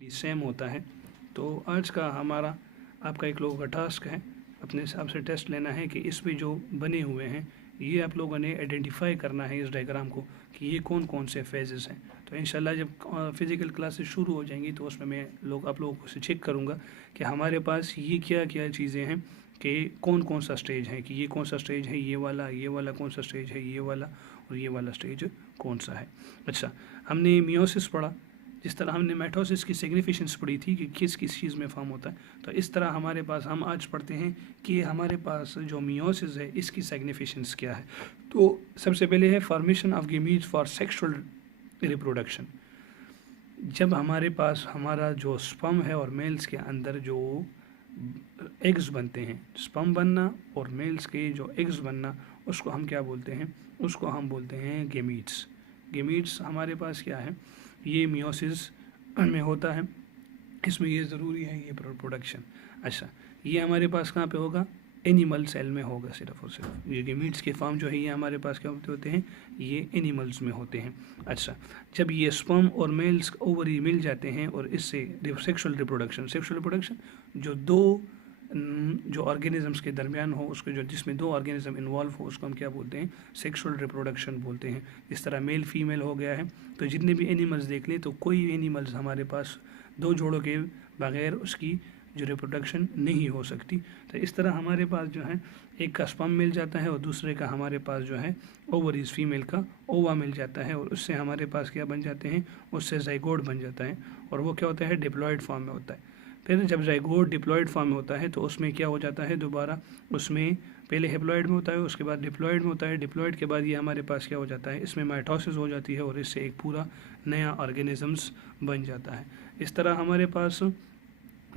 Same होता है। तो आज का हमारा आपका एक लोगों का टास्क है, अपने हिसाब से टेस्ट लेना है कि इसमें जो बने हुए हैं ये आप लोगों ने आइडेंटिफाई करना है इस डायग्राम को कि ये कौन कौन से फेजेस हैं। तो इंशाल्लाह जब फिज़िकल क्लासेस शुरू हो जाएंगी तो उसमें मैं आप लोगों को से चेक करूँगा कि हमारे पास ये क्या क्या चीज़ें हैं, कि कौन कौन सा स्टेज है, कि ये कौन सा स्टेज है, ये वाला कौन सा स्टेज है, ये वाला और ये वाला स्टेज कौन सा है। अच्छा, हमने मियोसिस पढ़ा, जिस तरह हमने माइटोसिस की सिग्निफिकेंस पढ़ी थी कि किस किस चीज़ में फॉर्म होता है, तो इस तरह हमारे पास हम आज पढ़ते हैं कि हमारे पास जो मियोसिस है इसकी सिग्निफिकेंस क्या है। तो सबसे पहले है formation of gametes for sexual reproduction. जब हमारे पास हमारा जो स्पर्म है और मेल्स के अंदर जो एग्स बनते हैं, स्पर्म बनना और मेल्स के जो एग्स बनना, उसको हम क्या बोलते हैं, उसको हम बोलते हैं गेमीट्स। गेमीट्स हमारे पास क्या है, ये मियोसिस में होता है, इसमें ये ज़रूरी है ये प्रोडक्शन। अच्छा, ये हमारे पास कहाँ पे होगा, एनिमल सेल में होगा सिर्फ और सिर्फ। ये गेमीट्स के फॉर्म जो है ये हमारे पास क्या होते हैं, ये एनिमल्स में होते हैं। अच्छा, जब ये स्पर्म और मेल्स ओवरी मिल जाते हैं और इससे सेक्सुअल रिप्रोडक्शन जो दो जो ऑर्गेनिजम्स के दरमियान हो, उसको जो जिसमें दो ऑर्गेनिज्म इन्वॉल्व हो, उसको हम क्या बोलते हैं, सेक्सुअल रिप्रोडक्शन बोलते हैं। इस तरह मेल फीमेल हो गया है, तो जितने भी एनिमल्स देख लें तो कोई एनिमल्स हमारे पास दो जोड़ों के बगैर उसकी जो रिप्रोडक्शन नहीं हो सकती। तो इस तरह हमारे पास जो है एक का स्पर्म मिल जाता है और दूसरे का हमारे पास जो है ओवरीज, फीमेल का ओवा मिल जाता है, और उससे हमारे पास क्या बन जाते हैं, उससे जाइगोट बन जाता है, और वो क्या होता है, डिप्लॉयड फॉर्म में होता है। फिर जब जाइगोट डिप्लॉयड फॉर्म में होता है तो उसमें क्या हो जाता है, दोबारा उसमें पहले हेप्लॉयड में होता है, उसके बाद डिप्लॉयड में होता है, डिप्लॉयड के बाद ये हमारे पास क्या हो जाता है, इसमें माइटोसिस हो जाती है और इससे एक पूरा नया ऑर्गेनिजम्स बन जाता है। इस तरह हमारे पास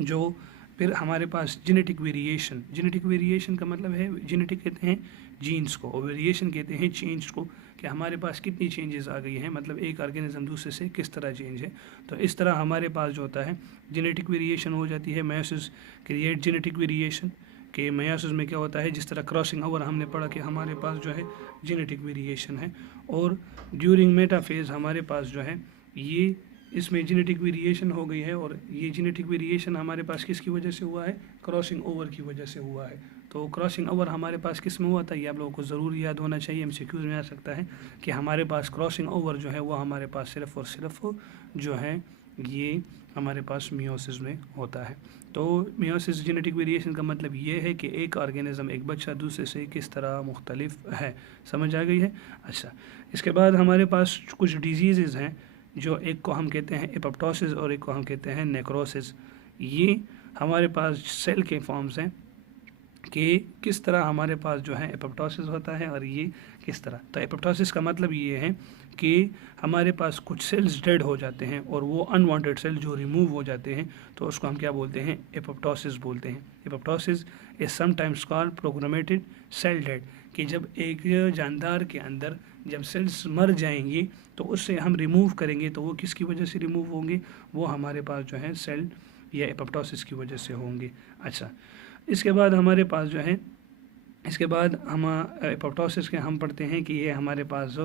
जो फिर हमारे पास जेनेटिक वेरिएशन का मतलब है, जेनेटिक कहते हैं जीन्स को और वेरिएशन कहते हैं चेंज को, कि हमारे पास कितनी चेंजेस आ गई हैं, मतलब एक ऑर्गेनिज्म दूसरे से किस तरह चेंज है। तो इस तरह हमारे पास जो होता है जेनेटिक वेरिएशन हो जाती है। मेयोसिस क्रिएट जेनेटिक वेरिएशन, कि मेयोसिस में क्या होता है, जिस तरह क्रॉसिंग ओवर हमने पढ़ा कि हमारे पास जो है जेनेटिक वेरिएशन है, और ड्यूरिंग मेटाफेज हमारे पास जो है ये इसमें जेनेटिक वेरिएशन हो गई है, और ये जेनेटिक वेरिएशन हमारे पास किसकी वजह से हुआ है, क्रॉसिंग ओवर की वजह से हुआ है। तो क्रॉसिंग ओवर हमारे पास किस में हुआ था, ये आप लोगों को ज़रूर याद होना चाहिए, एमसीक्यूज़ में आ सकता है कि हमारे पास क्रॉसिंग ओवर जो है वो हमारे पास सिर्फ और सिर्फ जो है ये हमारे पास मियोसिस में होता है। तो मियोसिस जेनेटिक वेरिएशन का मतलब ये है कि एक ऑर्गेनिज्म, एक बच्चा दूसरे से किस तरह मुख्तलिफ है। समझ आ गई है। अच्छा, इसके बाद हमारे पास कुछ डिजीज़ हैं, जो एक को हम कहते हैं एपोप्टोसिस और एक को हम कहते हैं नेक्रोसिस। ये हमारे पास सेल के फॉर्म्स हैं कि किस तरह हमारे पास जो है एपोप्टोसिस होता है और ये किस तरह। तो एपोप्टोसिस का मतलब ये है कि हमारे पास कुछ सेल्स डेड हो जाते हैं और वो अनवांटेड सेल जो रिमूव हो जाते हैं, तो उसको हम क्या बोलते हैं, एपोप्टोसिस बोलते हैं। Apoptosis is sometimes called programmed cell death, कि जब एक जानदार के अंदर जब सेल्स मर जाएंगी तो उससे हम रिमूव करेंगे, तो वो किसकी वजह से रिमूव होंगे, वो हमारे पास जो है सेल या एपोप्टोसिस की वजह से होंगे। अच्छा, इसके बाद हमारे पास जो है, इसके बाद हम एपोप्टोसिस के हम पढ़ते हैं कि ये हमारे पास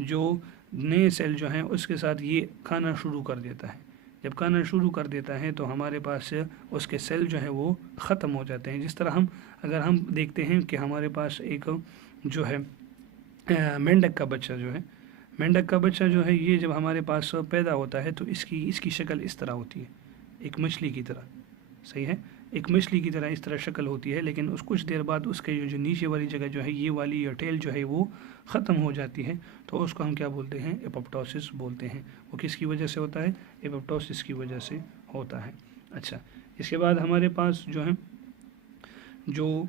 जो नए सेल जो हैं उसके साथ ये खाना शुरू कर देता है। जब खाना शुरू कर देता है तो हमारे पास उसके सेल जो है वो ख़त्म हो जाते हैं। जिस तरह हम अगर हम देखते हैं कि हमारे पास एक जो है मेंढक का बच्चा जो है, मेंढक का बच्चा जो है ये जब हमारे पास पैदा होता है तो इसकी शक्ल इस तरह होती है, एक मछली की तरह। सही है, एक मछली की तरह इस तरह शक्ल होती है, लेकिन उस कुछ देर बाद उसके जो नीचे वाली जगह जो है ये वाली टेल जो है वो ख़त्म हो जाती है, तो उसको हम क्या बोलते हैं, एपोप्टोसिस बोलते हैं। वो किसकी वजह से होता है, एपोप्टोसिस की वजह से होता है। अच्छा, इसके बाद हमारे पास जो है जो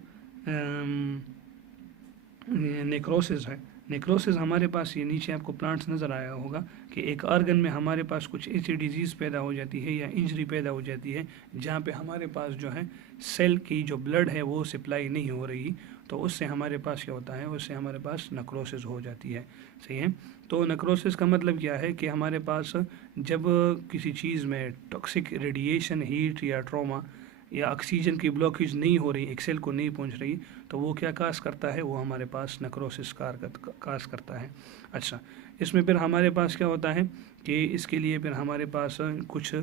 नेक्रोसिस है, नेक्रोसिस हमारे पास ये नीचे आपको प्लांट्स नज़र आया होगा कि एक ऑर्गन में हमारे पास कुछ ऐसी डिजीज़ पैदा हो जाती है या इंजरी पैदा हो जाती है जहाँ पे हमारे पास जो है सेल की जो ब्लड है वो सप्लाई नहीं हो रही, तो उससे हमारे पास क्या होता है, उससे हमारे पास नेक्रोसिस हो जाती है। सही है, तो नेक्रोसिस का मतलब क्या है कि हमारे पास जब किसी चीज़ में टॉक्सिक रेडिएशन, हीट या ट्रॉमा या ऑक्सीजन की ब्लॉकेज नहीं हो रही, एक सेल को नहीं पहुंच रही, तो वो क्या काज करता है, वो हमारे पास नेक्रोसिस काज करता है। अच्छा, इसमें फिर हमारे पास क्या होता है कि इसके लिए फिर हमारे पास कुछ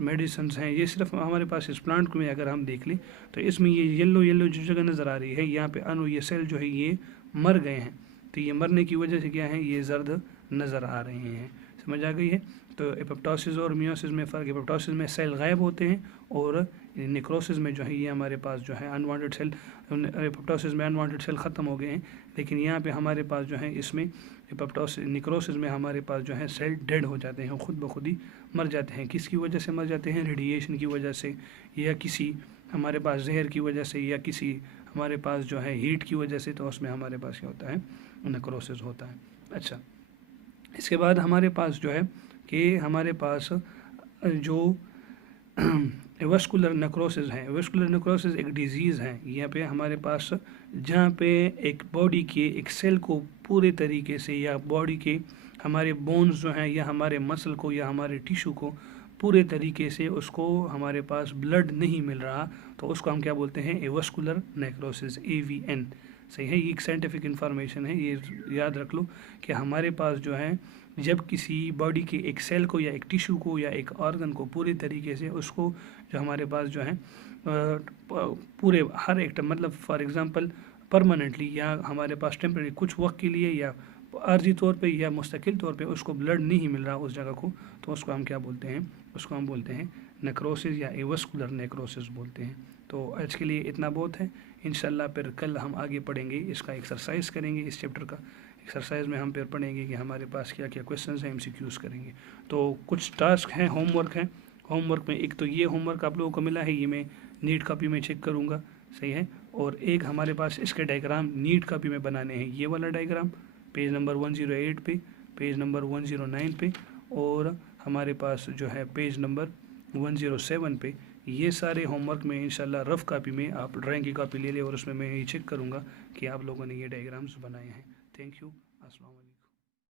मेडिसिन हैं, ये सिर्फ हमारे पास इस प्लांट में अगर हम देख लें तो इसमें ये येलो येलो जो जगह नज़र आ रही है, यहाँ पे ये सेल जो है ये मर गए हैं। तो ये मरने की वजह से क्या है, ये जर्द नज़र आ रहे हैं। समझ आ गई है। तो एपोप्टोसिस और मियोसिस में फ़र्क, एपोप्टोसिस में सेल गायब होते हैं और नेक्रोसिस में जो है ये हमारे पास जो है अनवांटेड सेल, एपोप्टोसिस में अनवांटेड सेल ख़त्म हो गए हैं, लेकिन यहाँ पे हमारे पास जो है इसमें एपोप्टोसिस नेक्रोसिस में हमारे पास जो है सेल डेड हो जाते हैं, खुद ब खुद ही मर जाते हैं। किसकी वजह से मर जाते हैं, रेडिएशन की वजह से, या किसी हमारे पास जहर की वजह से, या किसी हमारे पास जो है हीट की वजह से, तो उसमें हमारे पास क्या होता है, नेक्रोसिस होता है। अच्छा, इसके बाद हमारे पास जो है कि हमारे पास जो वेस्कुलर नेक्रोसिस है, वेस्कुलर नेक्रोसिस एक डिजीज़ है यहाँ पे हमारे पास, जहाँ पे एक बॉडी के एक सेल को पूरे तरीके से, या बॉडी के हमारे बोन्स जो हैं, या हमारे मसल को, या हमारे टिश्यू को पूरे तरीके से उसको हमारे पास ब्लड नहीं मिल रहा, तो उसको हम क्या बोलते हैं, एवस्कुलर नेक्रोसिस, AVN। सही है, ये एक साइंटिफिक इंफॉर्मेशन है, ये याद रख लो कि हमारे पास जो है जब किसी बॉडी के एक सेल को, या एक टिश्यू को, या एक ऑर्गन को पूरी तरीके से उसको जो हमारे पास जो है पूरे हर एक मतलब फॉर एग्ज़ाम्पल परमानेंटली, या हमारे पास टेम्परेरी कुछ वक्त के लिए, या आर्जी तौर पे या मुस्तकिल तौर पे उसको ब्लड नहीं मिल रहा उस जगह को, तो उसको हम क्या बोलते हैं, उसको हम बोलते हैं नेक्रोसिस या एवस्कुलर नेक्रोसिस बोलते हैं। तो आज के लिए इतना बहुत है। इंशाल्लाह फिर कल हम आगे पढ़ेंगे, इसका एक्सरसाइज करेंगे, इस चैप्टर का एक्सरसाइज में हम फिर पढ़ेंगे कि हमारे पास क्या क्या क्वेश्चंस हैं, MCQs करेंगे। तो कुछ टास्क हैं, होमवर्क हैं। होमवर्क में एक तो ये होमवर्क आप लोगों को मिला है, ये मैं नीट कॉपी में चेक करूँगा, सही है। और एक हमारे पास इसके डायग्राम नीट कॉपी में बनाने हैं, ये वाला डायग्राम पेज नंबर 108 पे, पेज नंबर 109 पे, और हमारे पास जो है पेज नंबर 107 पे। ये सारे होमवर्क में इंशाल्लाह रफ़ कॉपी में आप ड्राइंग की कॉपी ले लें, और उसमें मैं ये चेक करूँगा कि आप लोगों ने ये डायग्राम्स बनाए हैं। Thank you. अस्सलाम वालेकुम।